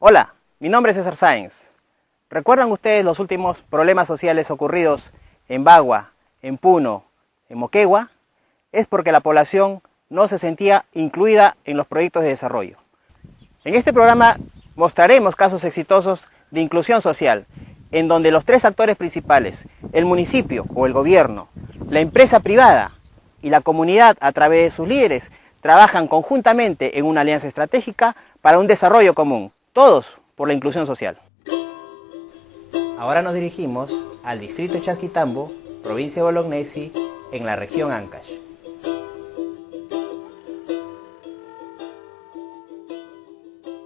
Hola, mi nombre es César Sáenz. ¿Recuerdan ustedes los últimos problemas sociales ocurridos en Bagua, en Puno, en Moquegua? Es porque la población no se sentía incluida en los proyectos de desarrollo. En este programa mostraremos casos exitosos de inclusión social, en donde los tres actores principales, el municipio o el gobierno, la empresa privada y la comunidad a través de sus líderes, trabajan conjuntamente en una alianza estratégica para un desarrollo común, todos por la inclusión social. Ahora nos dirigimos al distrito de Chasquitambo, provincia de Bolognesi, en la región Ancash.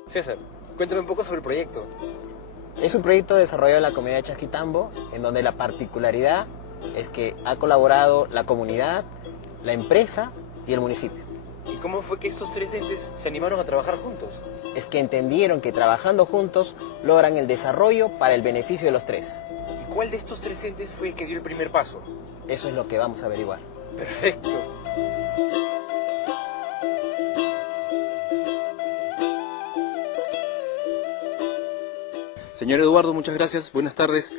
César, cuéntame un poco sobre el proyecto. Es un proyecto desarrollado en la comunidad de Chasquitambo, en donde la particularidad es que ha colaborado la comunidad, la empresa y el municipio. ¿Y cómo fue que estos tres entes se animaron a trabajar juntos? Es que entendieron que trabajando juntos logran el desarrollo para el beneficio de los tres. ¿Y cuál de estos tres entes fue el que dio el primer paso? Eso es lo que vamos a averiguar. Perfecto. Señor Eduardo, muchas gracias. Buenas tardes.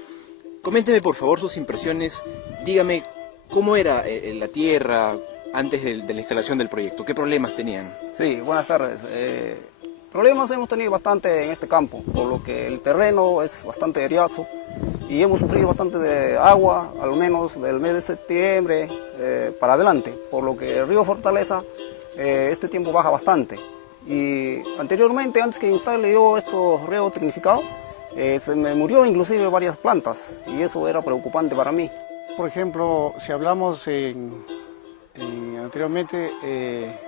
Coménteme por favor sus impresiones. Dígame cómo era la tierra antes de la instalación del proyecto. ¿Qué problemas tenían? Sí, buenas tardes. Problemas hemos tenido bastante en este campo, por lo que el terreno es bastante eriazo y hemos sufrido bastante de agua, al menos del mes de septiembre para adelante, por lo que el río Fortaleza este tiempo baja bastante. Y anteriormente, antes que instale yo esto riego tecnificado, se me murió inclusive varias plantas y eso era preocupante para mí. Por ejemplo, si hablamos anteriormente,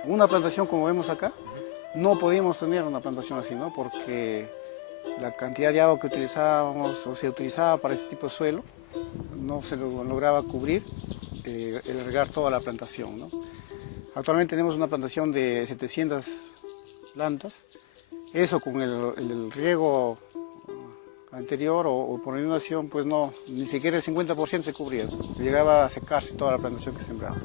una plantación como vemos acá, no podíamos tener una plantación así, ¿no? Porque la cantidad de agua que utilizábamos o se utilizaba para este tipo de suelo no se lograba cubrir el regar toda la plantación, ¿no? Actualmente tenemos una plantación de 700 plantas. Eso con el riego anterior o por inundación, pues no, ni siquiera el 50% se cubría. Llegaba a secarse toda la plantación que sembraba.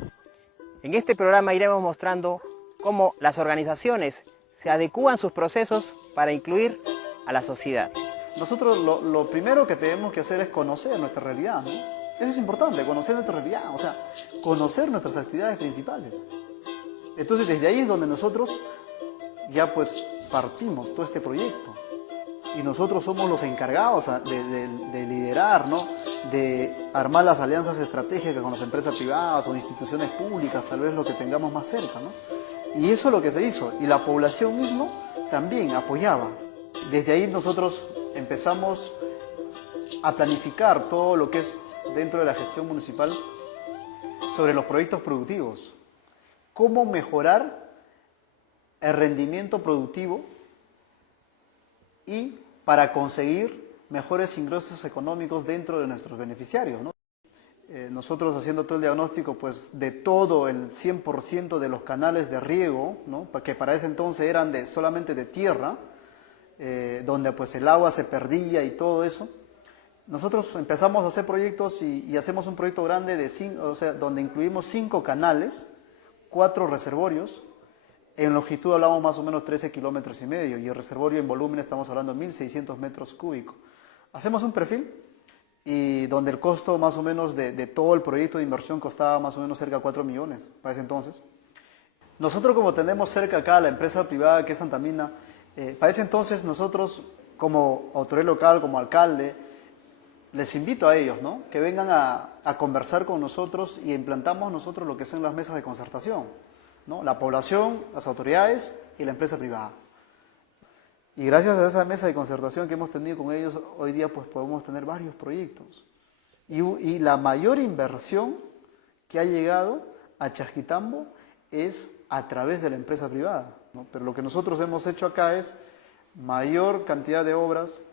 En este programa iremos mostrando cómo las organizaciones se adecúan sus procesos para incluir a la sociedad. Nosotros lo primero que tenemos que hacer es conocer nuestra realidad, ¿no? Eso es importante, conocer nuestra realidad, o sea, conocer nuestras actividades principales. Entonces desde ahí es donde nosotros ya pues partimos todo este proyecto. Y nosotros somos los encargados de liderar, ¿no? De armar las alianzas estratégicas con las empresas privadas o instituciones públicas, tal vez lo que tengamos más cerca, ¿no? Y eso es lo que se hizo. Y la población mismo también apoyaba. Desde ahí nosotros empezamos a planificar todo lo que es dentro de la gestión municipal sobre los proyectos productivos. Cómo mejorar el rendimiento productivo y para conseguir mejores ingresos económicos dentro de nuestros beneficiarios, ¿no? Nosotros haciendo todo el diagnóstico pues, de todo el 100% de los canales de riego, ¿no? Que para ese entonces eran solamente de tierra, donde pues, el agua se perdía y todo eso. Nosotros empezamos a hacer proyectos y hacemos un proyecto grande donde incluimos 5 canales, 4 reservorios. En longitud hablamos más o menos 13 kilómetros y medio y el reservorio en volumen estamos hablando de 1.600 metros cúbicos. Hacemos un perfil y donde el costo más o menos de todo el proyecto de inversión costaba más o menos cerca de 4 millones para ese entonces. Nosotros como tenemos cerca acá la empresa privada que es Santa Mina, para ese entonces nosotros como autoridad local, como alcalde, les invito a ellos, ¿no? Que vengan a conversar con nosotros y implantamos nosotros lo que son las mesas de concertación, ¿no? La población, las autoridades y la empresa privada. Y gracias a esa mesa de concertación que hemos tenido con ellos, hoy día pues podemos tener varios proyectos. Y la mayor inversión que ha llegado a Chasquitambo es a través de la empresa privada, ¿no? Pero lo que nosotros hemos hecho acá es mayor cantidad de obras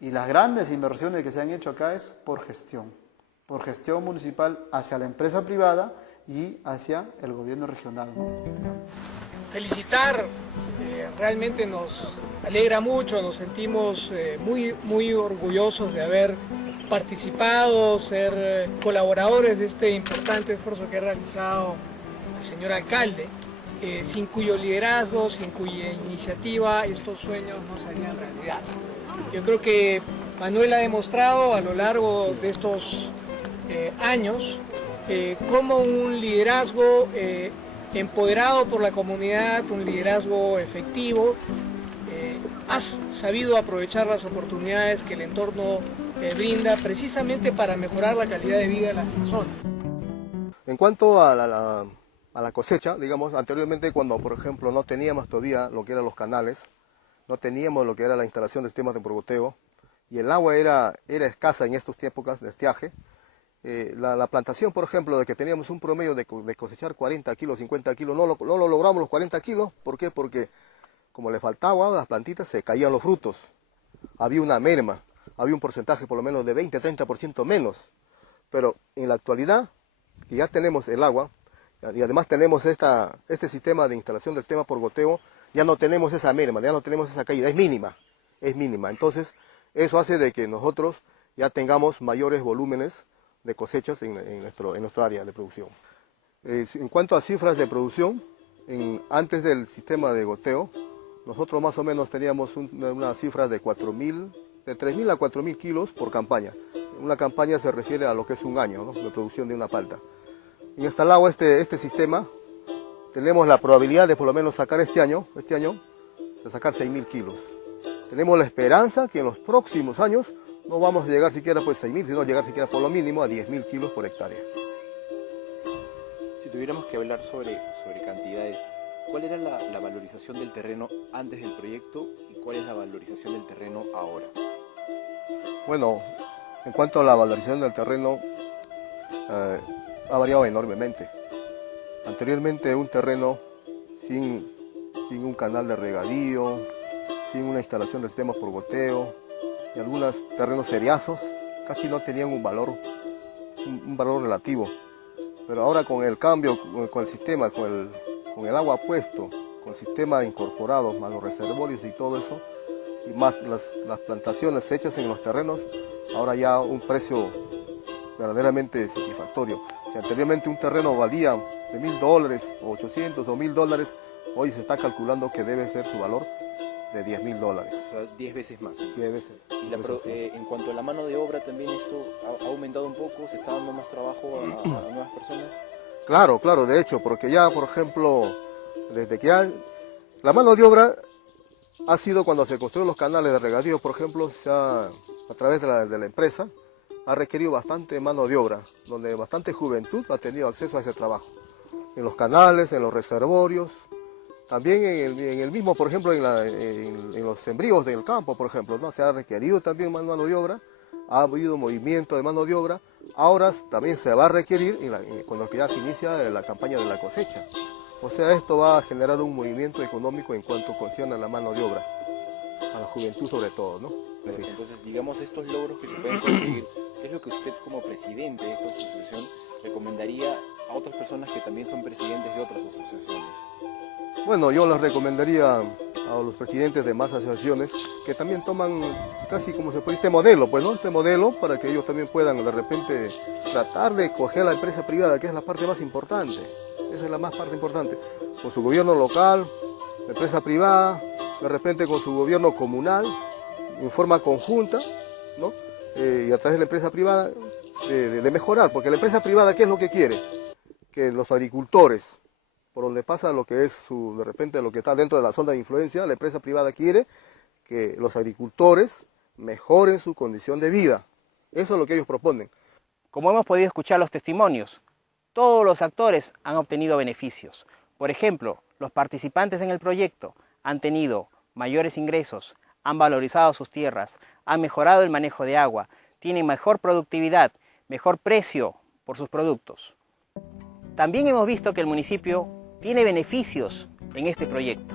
y las grandes inversiones que se han hecho acá es por gestión municipal hacia la empresa privada y hacia el gobierno regional. Felicitar, realmente nos alegra mucho, nos sentimos muy orgullosos de haber participado, ser colaboradores de este importante esfuerzo que ha realizado el señor alcalde. sin cuyo liderazgo, sin cuya iniciativa, estos sueños no serían realidad. Yo creo que Manuel ha demostrado a lo largo de estos años cómo un liderazgo empoderado por la comunidad, un liderazgo efectivo, has sabido aprovechar las oportunidades que el entorno brinda precisamente para mejorar la calidad de vida de las personas. En cuanto a la cosecha, digamos, anteriormente cuando, por ejemplo, no teníamos todavía lo que eran los canales, no teníamos lo que era la instalación de sistemas de porgoteo, y el agua era escasa en estas épocas de estiaje, la plantación, por ejemplo, de que teníamos un promedio de cosechar 40 kilos, 50 kilos, no lo logramos los 40 kilos, ¿por qué? Porque como le faltaba agua a las plantitas, se caían los frutos, había una merma, había un porcentaje por lo menos de 20-30% menos, pero en la actualidad, que ya tenemos el agua, y además tenemos este sistema de instalación del sistema por goteo, ya no tenemos esa merma, ya no tenemos esa caída, es mínima, entonces eso hace de que nosotros ya tengamos mayores volúmenes de cosechas en nuestra área de producción. En cuanto a cifras de producción, antes del sistema de goteo, nosotros más o menos teníamos una cifra de 3.000 a 4.000 kilos por campaña. Una campaña se refiere a lo que es un año, ¿no?, de producción de una palta. En instalado este sistema, tenemos la probabilidad de por lo menos sacar este año, de sacar 6.000 kilos. Tenemos la esperanza que en los próximos años no vamos a llegar siquiera pues 6.000, sino llegar siquiera por lo mínimo a 10.000 kilos por hectárea. Si tuviéramos que hablar sobre cantidades, ¿cuál era la valorización del terreno antes del proyecto y cuál es la valorización del terreno ahora? Bueno, en cuanto a la valorización del terreno, ha variado enormemente. Anteriormente un terreno sin un canal de regadío, sin una instalación de sistemas por goteo, y algunos terrenos seriazos casi no tenían un valor relativo. Pero ahora con el cambio, con el sistema, con el agua puesto, con el sistema incorporado, más los reservorios y todo eso, y más las plantaciones hechas en los terrenos, ahora ya un precio verdaderamente satisfactorio. Si anteriormente un terreno valía de $1.000, o 800 o $1.000, hoy se está calculando que debe ser su valor de $10.000. O sea, 10 veces más. 10 veces. En cuanto a la mano de obra, también esto ha aumentado un poco, se está dando más trabajo a nuevas personas. Claro, de hecho, porque ya, por ejemplo, desde que la mano de obra ha sido cuando se construyeron los canales de regadío, por ejemplo, a través de la empresa, ha requerido bastante mano de obra, donde bastante juventud ha tenido acceso a ese trabajo. En los canales, en los reservorios, también en el mismo, por ejemplo, en los sembríos del campo, por ejemplo, ¿no? Se ha requerido también más mano de obra, ha habido movimiento de mano de obra, ahora también se va a requerir cuando ya se inicia la campaña de la cosecha. O sea, esto va a generar un movimiento económico en cuanto concierne a la mano de obra, a la juventud sobre todo, ¿no? Entonces, digamos, estos logros que se pueden conseguir, ¿qué es lo que usted como presidente de esta asociación recomendaría a otras personas que también son presidentes de otras asociaciones? Bueno, yo les recomendaría a los presidentes de más asociaciones que también toman casi como se puede este modelo, pues, ¿no? Este modelo para que ellos también puedan de repente tratar de coger a la empresa privada, que es la parte más importante. Esa es la más parte importante. Con su gobierno local, la empresa privada, de repente con su gobierno comunal, en forma conjunta, ¿no? Y a través de la empresa privada, de mejorar, porque la empresa privada, ¿qué es lo que quiere? Que los agricultores, por donde pasa lo que es de repente lo que está dentro de la zona de influencia, la empresa privada quiere que los agricultores mejoren su condición de vida. Eso es lo que ellos proponen. Como hemos podido escuchar los testimonios, todos los actores han obtenido beneficios. Por ejemplo, los participantes en el proyecto han tenido mayores ingresos, han valorizado sus tierras, han mejorado el manejo de agua, tienen mejor productividad, mejor precio por sus productos. También hemos visto que el municipio tiene beneficios en este proyecto,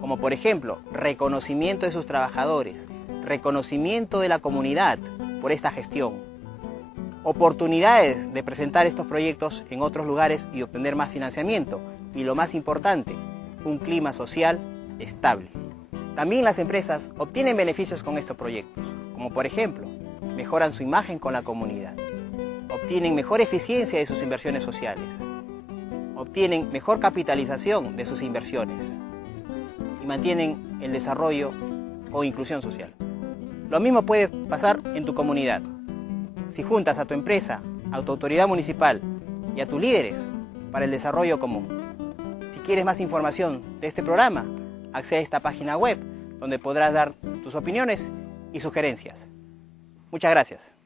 como por ejemplo, reconocimiento de sus trabajadores, reconocimiento de la comunidad por esta gestión, oportunidades de presentar estos proyectos en otros lugares y obtener más financiamiento, y lo más importante, un clima social estable. También las empresas obtienen beneficios con estos proyectos, como por ejemplo, mejoran su imagen con la comunidad, obtienen mejor eficiencia de sus inversiones sociales, obtienen mejor capitalización de sus inversiones y mantienen el desarrollo o inclusión social. Lo mismo puede pasar en tu comunidad. Si juntas a tu empresa, a tu autoridad municipal y a tus líderes para el desarrollo común. Si quieres más información de este programa, accede a esta página web donde podrás dar tus opiniones y sugerencias. Muchas gracias.